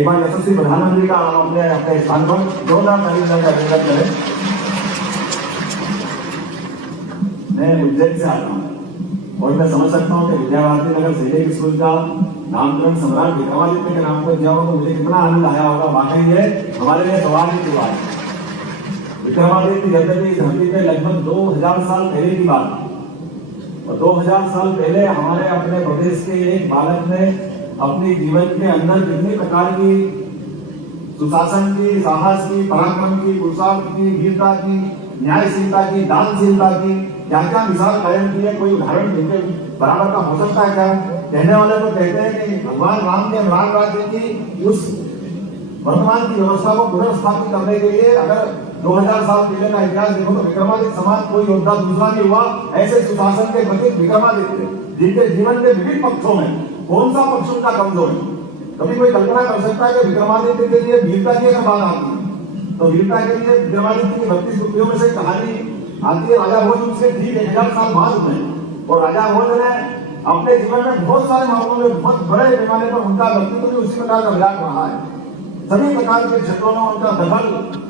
एक बार यशस्वी प्रधानमंत्री का अपने अपने स्थान पर जोरदार ताली बजाकर अभिनंदन करें। मैं उज्जैन से आता हूँ और मैं समझ सकता हूँ कि विद्या भारती नगर सैनिक स्कूल का नामकरण सम्राट विक्रमादित्य के नाम पर किया होगा तो मुझे कितना आनंद आया होगा। वाकई ये हमारे लिए सौभाग्य की बात है। विक्रमादित्य यद्यपि धरती पे लगभग 2000 साल पहले की बात है और 2000 साल पहले हमारे अपने प्रदेश के एक बालक ने अपने जीवन के अंदर कितनी प्रकार की सुशासन की, साहस की, पराक्रम की, पुरुषार्थ की, वीरता की, न्यायशीलता की, दानशीलता की क्या क्या मिसाल कायम की है, कोई उदाहरण जिनके बराबर का हो सकता है क्या? कहने वाले तो कहते हैं कि भगवान राम के राम राज्य की उस वर्तमान की व्यवस्था को पुनर्स्थापित करने के लिए अगर 2000 साल पहले का इतिहास देखो तो विक्रमादित्य समान कोई योद्धा दूसरा नहीं हुआ। ऐसे सुशासन के प्रतीक विक्रमादित्य जिनके जीवन के विभिन्न पक्षों में कौन सा पक्ष उनका कमजोर है? कभी कोई कल्पना कर सकता है कि विक्रमादित्य के लिए वीरता की अगर बात आती है तो वीरता के लिए विक्रमादित्य की 32 कृतियों में से कहानी आती है राजा भोज उससे ठीक 1000 साल बाद में। और राजा भोज ने अपने जीवन में बहुत सारे मामलों में बहुत बड़े पैमाने पर उनका व्यक्तित्व भी उसी प्रकार का विराट रहा है। सभी प्रकार के क्षेत्रों में उनका दखल,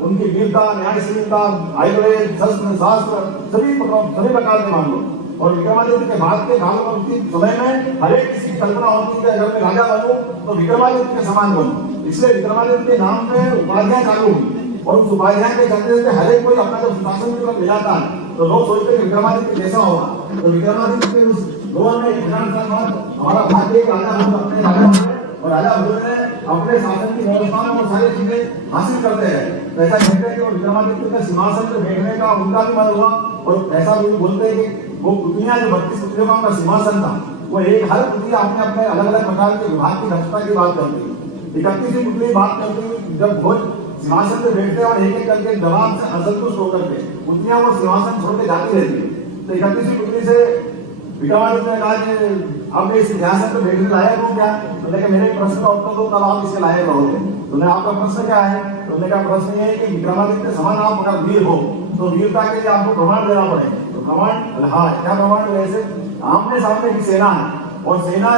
उनकी वीरता, न्यायशीलता, आयुर्वेद, शस्त्र शास्त्र सभी प्रकार के मामलों और विक्रमादित्य के बाद के काल और उसी समय में हर एक किसी की कल्पना होती है अगर मैं राजा बनूं तो विक्रमादित्य के समान बनूं। इसलिए विक्रमादित्य के नाम पे उपाधियां चालू हुई और उस उपाधियां के चलते हर एक कोई अपना जब सुशासन की तरफ ले जाता है तो लोग सोचते हैं विक्रमादित्य कैसा होगा। तो विक्रमादित्य के उस दौर में हमारा भारतीय राजा अपने राजा और राजा भोज ने अपने शासन की व्यवस्था में वो सारी चीजें हासिल करते हैं। तो ऐसा कहते हैं कि वो विक्रमादित्य के सिंहासन पर बैठने का उनका भी मन हुआ और ऐसा भी बोलते हैं कि वो पुतियां जो 32 पुतियों का उनका सिंहासन था वो एक हर पुतिया अपने अपने अलग अलग प्रकार के विभाग की दक्षता की बात करती है। 31वीं पुतली बात करती हुई जब भोज सिंहासन पे बैठते और एक एक करके जवाब से असंतुष्ट होकर के पुतियां वो सिंहासन छोड़ के जाती रहती है। तो 31वीं पुतली से विक्रमादित्य ने कहा कि अब इस सिंहासन पे बैठने लायक हो क्या? तो लेकिन मेरे प्रश्न का उत्तर दो तब आप इसके लायक रहोगे। तो आपका प्रश्न क्या है? तो उन्होंने कहा प्रश्न ये है कि विक्रमादित्य समान आप अगर वीर हो तो वीरता के लिए आपको प्रमाण देना पड़ेगा। तो प्रमाण, हाँ क्या प्रमाण? वैसे आमने सामने की सेना है और सेना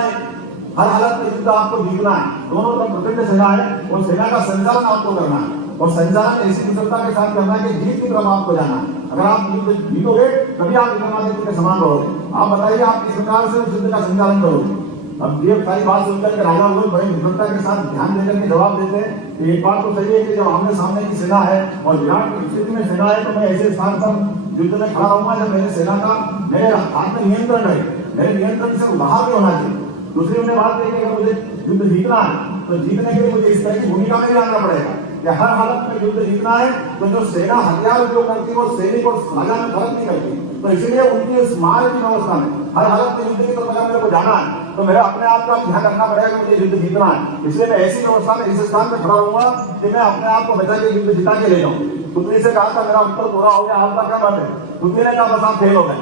हर हालत में युद्ध आपको जीतना है, दोनों तरफ प्रचंड सेना है और सेना का संचालन आपको करना है और संचालन ऐसी कुशलता के साथ करना है कि जीत की तरफ आपको जाना है। अगर आप युद्ध जीतोगे तभी आप विक्रमादित्य के समान रहोगे। आप बताइए आप किस प्रकार से युद्ध का संचालन करोगे? अब ये सारी बात सुनकर के राजा लोग बड़े विद्वता के साथ ध्यान देकर के जवाब देते हैं कि एक बात तो सही है कि जब आमने सामने की सेना है और विराट की स्थिति में सेना है तो मैं ऐसे स्थान पर युद्ध में खड़ा रहूंगा जब मेरे सेना का मेरे हाथ में नियंत्रण है, मेरे नियंत्रण से बाहर भी होना चाहिए। दूसरी उन्हें बात कही कि अगर मुझे युद्ध जीतना है तो जीतने के लिए मुझे इस तरह की भूमिका में भी आना पड़ेगा कि हर हालत में युद्ध जीतना है तो जो सेना हथियार उपयोग करती है वो सैनिक और राजा में फर्क नहीं करती। तो इसीलिए उनकी इस मार्ग की व्यवस्था में हर हालत में युद्ध की तरफ अगर मेरे को जाना है तो मेरे अपने आप का ध्यान रखना पड़ेगा कि मुझे युद्ध जीतना है। इसलिए मैं ऐसी व्यवस्था में इस स्थान पर खड़ा रहूंगा कि मैं अपने आप को बचा के युद्ध जिता के ले जाऊँ। पुतली से कहा था मेरा उत्तर पूरा हो गया, आपका क्या बात है? पुतली ने कहा बस आप फेल हो गए।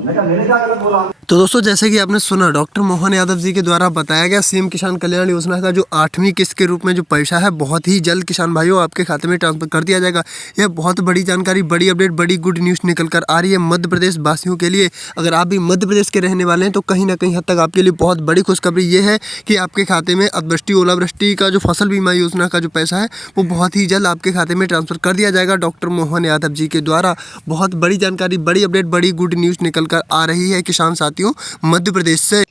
मैंने क्या गलत बोला? तो दोस्तों जैसे कि आपने सुना डॉक्टर मोहन यादव जी के द्वारा बताया गया सीएम किसान कल्याण योजना का जो 8वीं किस्त के रूप में जो पैसा है बहुत ही जल्द किसान भाइयों आपके खाते में ट्रांसफर कर दिया जाएगा। यह बहुत बड़ी जानकारी, बड़ी अपडेट, बड़ी गुड न्यूज़ निकल कर आ रही है मध्य प्रदेश वासियों के लिए। अगर आप भी मध्य प्रदेश के रहने वाले हैं तो कहीं ना कहीं हद तक आपके लिए बहुत बड़ी खुशखबरी ये है कि आपके खाते में अतिवृष्टि ओलावृष्टि का जो फसल बीमा योजना का जो पैसा है वो बहुत ही जल्द आपके खाते में ट्रांसफर कर दिया जाएगा। डॉक्टर मोहन यादव जी के द्वारा बहुत बड़ी जानकारी, बड़ी अपडेट, बड़ी गुड न्यूज़ निकल कर आ रही है किसान साथियों मध्य प्रदेश से।